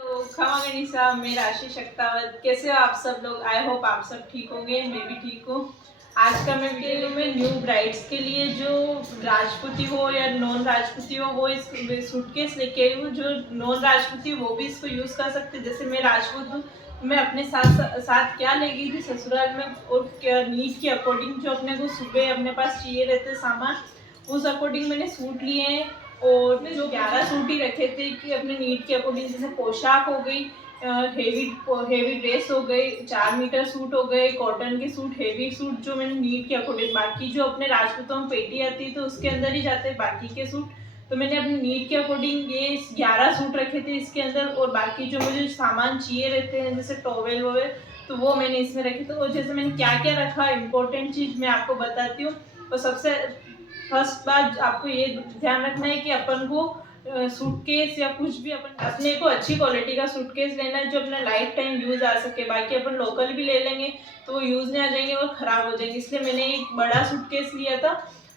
तो खमा गनीसा, मैं राशि शक्तावत। कैसे हो आप सब लोग? आई होप आप सब ठीक होंगे, मैं भी ठीक हूँ। आज का मैं वीडियो में न्यू ब्राइड्स के लिए जो राजपूती हो या नॉन राजपूती हो वो इस सूटकेस लेके आई हूँ। जो नॉन राजपूती वो भी इसको यूज़ कर सकते हैं। जैसे मैं राजपूत हूँ, मैं अपने साथ क्या ले गई थी ससुराल में और क्या नीड के अकॉर्डिंग जो अपने को सुबह अपने पास चाहिए रहते सामान, उस अकॉर्डिंग मैंने सूट लिए हैं। और जो 11 सूट ही रखे थे कि अपने नीड के अकॉर्डिंग, जैसे पोशाक हो गई, हेवी ड्रेस हो गई, 4 मीटर सूट हो गए, कॉटन के सूट, हेवी सूट जो मैंने नीड के अकॉर्डिंग। बाकी जो अपने राजपूतों में पेटी आती है तो उसके अंदर ही जाते हैं बाकी के सूट। तो मैंने अपनी नीड के अकॉर्डिंग ये 11 सूट रखे थे इसके अंदर। और बाकी जो मुझे सामान चाहिए रहते हैं जैसे टॉवेल वोवेल, तो वो मैंने इसमें रखे थे। और जैसे मैंने क्या क्या रखा, इम्पोर्टेंट चीज़ मैं आपको बताती हूँ। तो सबसे फर्स्ट बात आपको ये ध्यान रखना है कि अपन को सूटकेस या कुछ भी अपने को अच्छी क्वालिटी का सूटकेस लेना है जो अपना लाइफ टाइम यूज आ सके। बाकी अपन लोकल भी ले लेंगे तो वो यूज नहीं आ जाएंगे और खराब हो जाएंगे। इसलिए मैंने एक बड़ा सूटकेस लिया था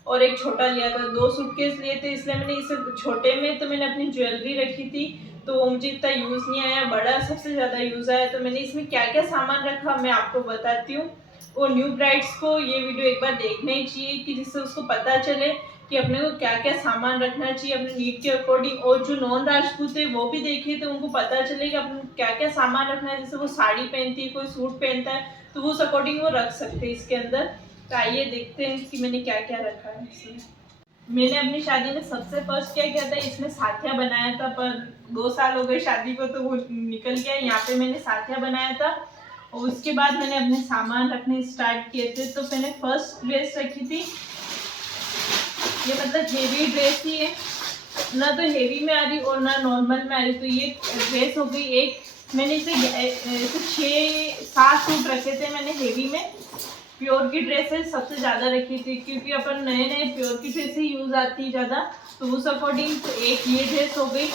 और एक छोटा लिया था, 2 सूटकेस लिए थे। इसलिए मैंने इसे छोटे में तो मैंने अपनी ज्वेलरी रखी थी तो वो मुझे इतना यूज नहीं आया। बड़ा सबसे ज्यादा यूज आया। तो मैंने इसमें क्या क्या सामान रखा मैं आपको बताती हूँ। और न्यू ब्राइड्स को ये वीडियो एक बार देखना ही चाहिए कि जिससे उसको पता चले कि अपने को क्या क्या सामान रखना चाहिए अपने नीड के अकॉर्डिंग। और जो नॉन राजपूत है वो भी देखे तो उनको पता चले कि अपने क्या क्या सामान रखना है। जैसे वो साड़ी पहनती है, कोई सूट पहनता है तो उस अकॉर्डिंग वो रख सकते हैं इसके अंदर। तो आइए देखते हैं कि मैंने क्या क्या रखा है इसमें। मैंने अपनी शादी में सबसे फर्स्ट क्या किया था, इसमें साथिया बनाया था। पर 2 साल हो गए शादी को तो वो निकल गया। यहाँ पे मैंने साथिया बनाया था और उसके बाद मैंने अपने सामान रखने स्टार्ट किए थे। तो मैंने फर्स्ट ड्रेस रखी थी, ये मतलब हेवी ड्रेस ही है, ना तो हेवी में आ रही और ना नॉर्मल में आ रही। तो ये ड्रेस हो गई एक। मैंने इसे 6-7 सूट रखे थे मैंने हेवी में। प्योर की ड्रेसेस सबसे ज़्यादा रखी थी क्योंकि अपन नए नए प्योर की ड्रेस ही यूज़ आती है ज़्यादा। तो उस अकॉर्डिंग तो एक ये ड्रेस हो गई।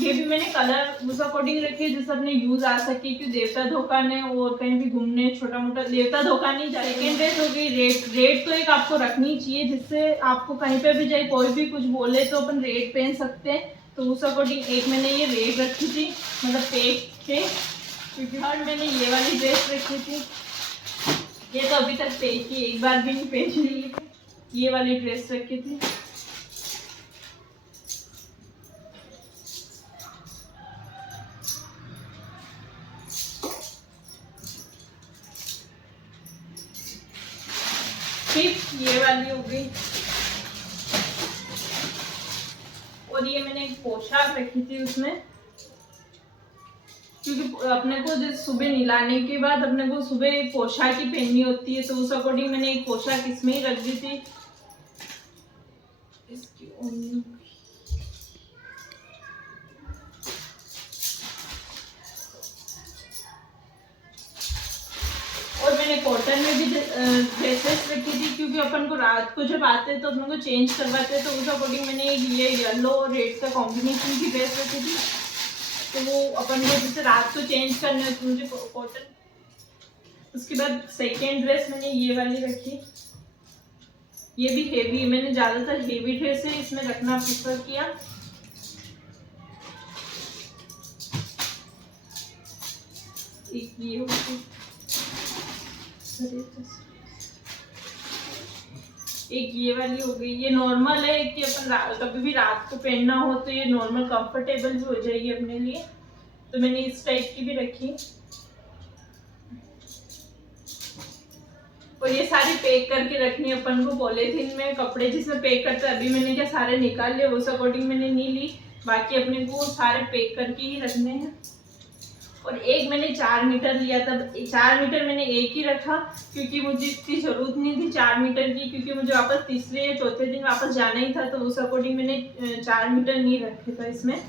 ये भी मैंने कलर उस अकॉर्डिंग रखी है जिससे अपने यूज़ आ सके, क्योंकि देवता धोखान है और कहीं भी घूमने छोटा मोटा देवता धोखान नहीं जाए। सेकेंड ड्रेस हो गई रेड तो एक आपको रखनी चाहिए जिससे आपको कहीं पे भी जाए कोई भी कुछ बोले तो अपन रेड पहन सकते हैं। तो उस अकॉर्डिंग एक मैंने ये रेड रखी थी, मतलब पेक थे। क्योंकि थर्ड मैंने ये वाली ड्रेस रखी थी, ये तो अभी तक पेज की एक बार भी नहीं पेज ली। ये वाली ड्रेस रखी थी। फिर ये वाली हो गई। और ये मैंने एक पोशाक रखी थी उसमें, क्योंकि अपने को जैसे सुबह नहलाने के बाद अपने को सुबह पोशाक ही पहननी होती है। तो उस अकॉर्डिंग मैंने एक पोशाक इसमें ही रख दी थी। इसकी और मैंने कॉटन में भी ड्रेसेस रखी थी क्योंकि अपन को रात को जब आते हैं तो अपन को चेंज करवाते हैं। तो उस अकॉर्डिंग मैंने ये येलो और रेड का कॉम्बिनेशन की ड्रेस रखी थी। तो वो अपन को जैसे रात को चेंज करने होती मुझे कॉटन। उसके बाद सेकेंड ड्रेस मैंने ये वाली रखी। ये भी हेवी, मैंने ज़्यादातर हेवी ड्रेस है इसमें रखना प्रेफर किया। एक ये होगी, एक ये वाली हो गई। ये नॉर्मल है कि अपन कभी भी रात को पहनना हो तो ये नॉर्मल कंफर्टेबल भी हो जाएगी अपने लिए। तो मैंने इस टाइप की भी रखी। और ये सारी पैक करके रखनी है अपन को पॉलीथीन में। कपड़े जिसमें पैक करते हैं अभी मैंने क्या सारे निकाल लिए, उस अकॉर्डिंग मैंने नहीं ली। बाकी अपने को सारे पैक करके ही रखने हैं। और एक मैंने 4 मीटर लिया था। 4 मीटर मैंने एक ही रखा क्योंकि मुझे इतनी जरूरत नहीं थी 4 मीटर की, क्योंकि मुझे वापस तीसरे या चौथे दिन वापस जाना ही था। तो उस अकॉर्डिंग मैंने 4 मीटर नहीं रखे था इसमें।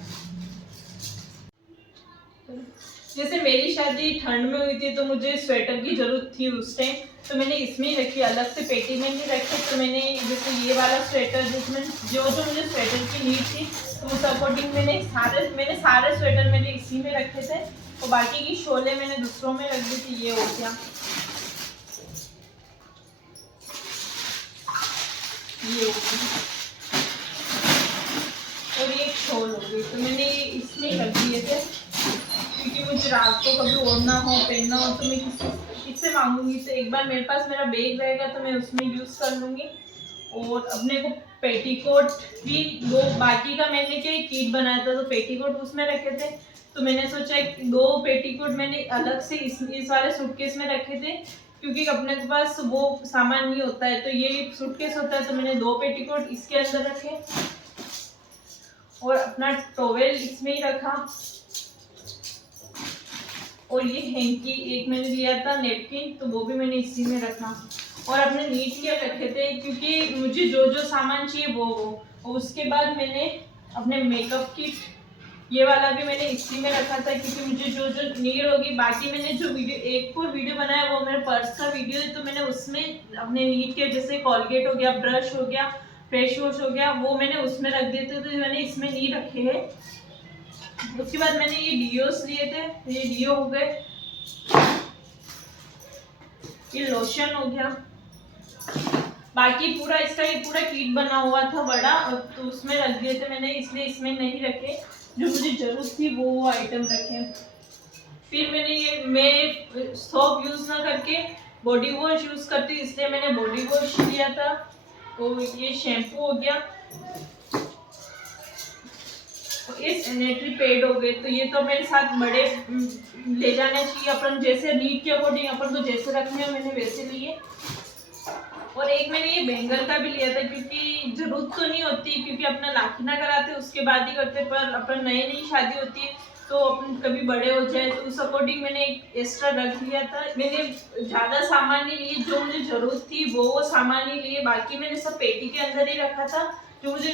जैसे मेरी शादी ठंड में हुई थी तो मुझे स्वेटर की जरूरत थी उस टाइम, तो मैंने इसमें ही रखी, अलग से पेटी में नहीं रखे। तो मैंने जैसे ये वाला स्वेटर जिसमें जो मुझे स्वेटर की नीड थी तो उस अकॉर्डिंग मैंने सारे स्वेटर मेरे इसी में रखे थे। और बाकी की शोले मैंने दूसरों में रख दी थी। ये हो गया, ये हो गई और ये शोल हो गई। तो मैंने इसमें रख दिए थे। मुझे रात को कभी ओढ़ना हो पहनना हो तो मैं किससे मांगूंगी। तो एक बार मेरे पास मेरा बैग रहेगा तो मैं उसमें यूज़ कर लूँगी। और अपने को पेटीकोट भी दो, बाकी का मैंने क्या किट बनाया था तो पेटीकोट उसमें रखे थे, तो मैंने सोचा 2 पेटीकोट मैंने अलग से इस वाले सूटकेस में रखे थे, क्योंकि अपने के पास वो सामान नहीं होता है। तो ये सूटकेस होता है तो मैंने 2 पेटीकोट इसके अंदर रखे और अपना टॉवेल इसमें ही रखा। और ये हैंकी एक मैंने लिया था नेपकिन, तो वो भी मैंने इसी में रखा। और अपने नीट के रखे थे क्योंकि मुझे जो जो सामान चाहिए वो। और उसके बाद मैंने अपने मेकअप किट ये वाला भी मैंने इसी में रखा था, क्योंकि मुझे जो जो नीड होगी। बाकी मैंने जो एक और वीडियो बनाया वो मेरे पर्स का वीडियो है, तो मैंने उसमें अपने नीट के जैसे कॉलगेट हो गया, ब्रश हो गया, फेस वॉश हो गया, वो मैंने उसमें रख दिए थे, तो मैंने इसमें नहीं रखे हैं। उसके बाद मैंने ये डिओस लिए थे, ये डिओ हो गए, ये लोशन हो गया। बाकी पूरा इसका ये पूरा किट बना हुआ था बड़ा, तो उसमें रख दिए थे मैंने, इसलिए इसमें नहीं रखे। जो मुझे जरूरत थी वो आइटम रखे। फिर मैंने मैं सोप यूज ना करके बॉडी वॉश यूज करती, इसलिए मैंने बॉडी वॉश लिया था। तो ये शैम्पू हो गया, तो ये सैनिटरी पैड हो गए। तो ये तो मेरे साथ बड़े ले जाने चाहिए, अपन जैसे नीड के अकॉर्डिंग अपन को जैसे रखने हैं मैंने वैसे लिए। और एक मैंने ये बैंगल का भी लिया था, क्योंकि जरूरत तो नहीं होती, क्योंकि अपना लाखिना कराते उसके बाद ही करते, पर अपन नई शादी होती है तो अपन कभी बड़े हो जाए तो उस अकॉर्डिंग मैंने एक एक्स्ट्रा रख लिया था। मैंने ज़्यादा सामान नहीं लिए, जो मुझे जरूरत थी वो सामान ही लिए, बाकी मैंने सब पेटी के अंदर ही रखा था। जो मुझे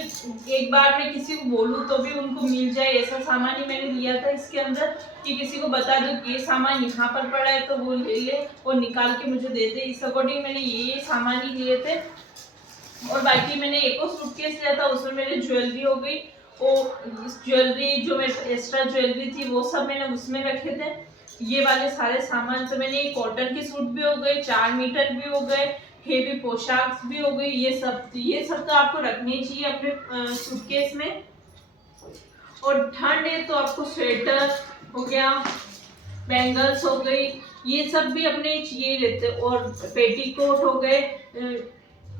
एक बार मैं किसी को बोलूँ तो भी उनको मिल जाए ऐसा सामान ही मैंने लिया था इसके अंदर, कि किसी को बता दो कि ये सामान यहाँ पर पड़ा है तो वो ले ले और निकाल के मुझे दे दे। इस अकॉर्डिंग मैंने ये सामान ही लिए थे। और बाकी मैंने एक और सूटकेस लिया था, उसमें मेरी ज्वेलरी हो गई, और ज्वेलरी जो मेरे एक्स्ट्रा ज्वेलरी थी वो सब मैंने उसमें रखे थे। ये वाले सारे सामान तो मैंने कॉटन के सूट भी हो गए, 4 मीटर भी हो गए, हेवी पोशाक भी हो गई, ये सब तो आपको रखनी चाहिए अपने सूटकेस में। और ठंड है तो आपको स्वेटर हो गया, बैंगल्स हो गई, ये सब भी अपने चाहिए रहते। और पेटीकोट हो गए,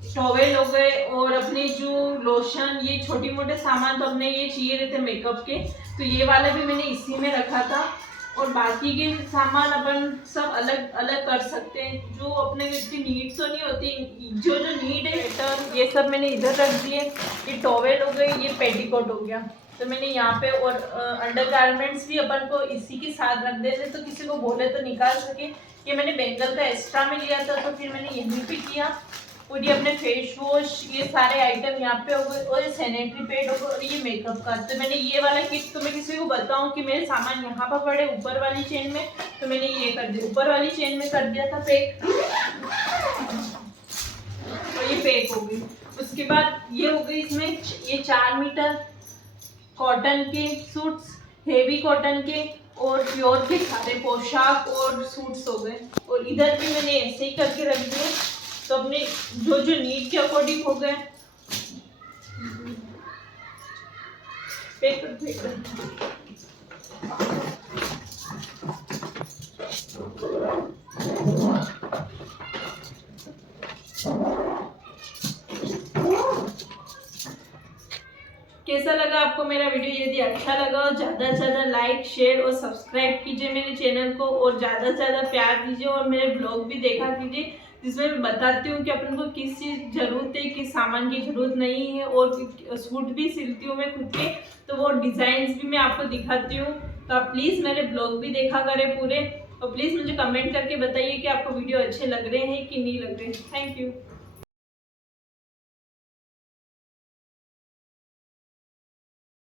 टॉवेल हो गए, और अपने जो लोशन, ये छोटी मोटे सामान तो अपने ये चाहिए रहते मेकअप के, तो ये वाला भी मैंने इसी में रखा था। और बाकी के सामान अपन सब अलग अलग कर सकते हैं, जो अपने इतनी नीड तो नहीं होती, जो जो नीड है बेटर ये सब मैंने इधर रख दिए। ये टॉवेल हो गई, ये पेटीकोट हो गया, तो मैंने यहाँ पे। और अंडर गारमेंट्स भी अपन को इसी के साथ रख देते, तो किसी को बोले तो निकाल सके। ये मैंने बैंगल का एक्स्ट्रा में लिया था, तो फिर मैंने यहीं पे किया। और ये अपने फेस वॉश, ये सारे आइटम यहाँ पे हो गए, और ये सैनिटरी पैड हो गए, और ये मेकअप का। तो मैंने ये वाला किट, तो मैं किसी को बताऊं कि मेरे सामान यहाँ पर पड़े ऊपर वाली चेन में, तो मैंने ये कर दिया, ऊपर वाली चेन में कर दिया था पैक, और ये पैक हो गई। उसके बाद ये हो गई इसमें ये 4 मीटर कॉटन के सूट्स, हेवी कॉटन के और प्योर के सारे पोशाक और सूट्स हो गए। और इधर भी मैंने ऐसे ही करके रख दिए, तो अपने जो जो नीड के अकॉर्डिंग हो गए। कैसा लगा आपको मेरा वीडियो? यदि अच्छा लगा हो ज़्यादा से ज़्यादा लाइक, शेयर और सब्सक्राइब कीजिए मेरे चैनल को, और ज़्यादा से ज़्यादा प्यार दीजिए, और मेरे ब्लॉग भी देखा कीजिए, जिसमें मैं बताती हूँ कि अपन को किस चीज़ ज़रूरत है, किस सामान की ज़रूरत नहीं है। और सूट भी सिलती हूँ मैं खुद के, तो वो डिज़ाइंस भी मैं आपको दिखाती हूँ। तो आप प्लीज़ मेरे ब्लॉग भी देखा करें पूरे, और प्लीज़ मुझे कमेंट करके बताइए कि आपको वीडियो अच्छे लग रहे हैं कि नहीं लग रहे हैं। Thank you.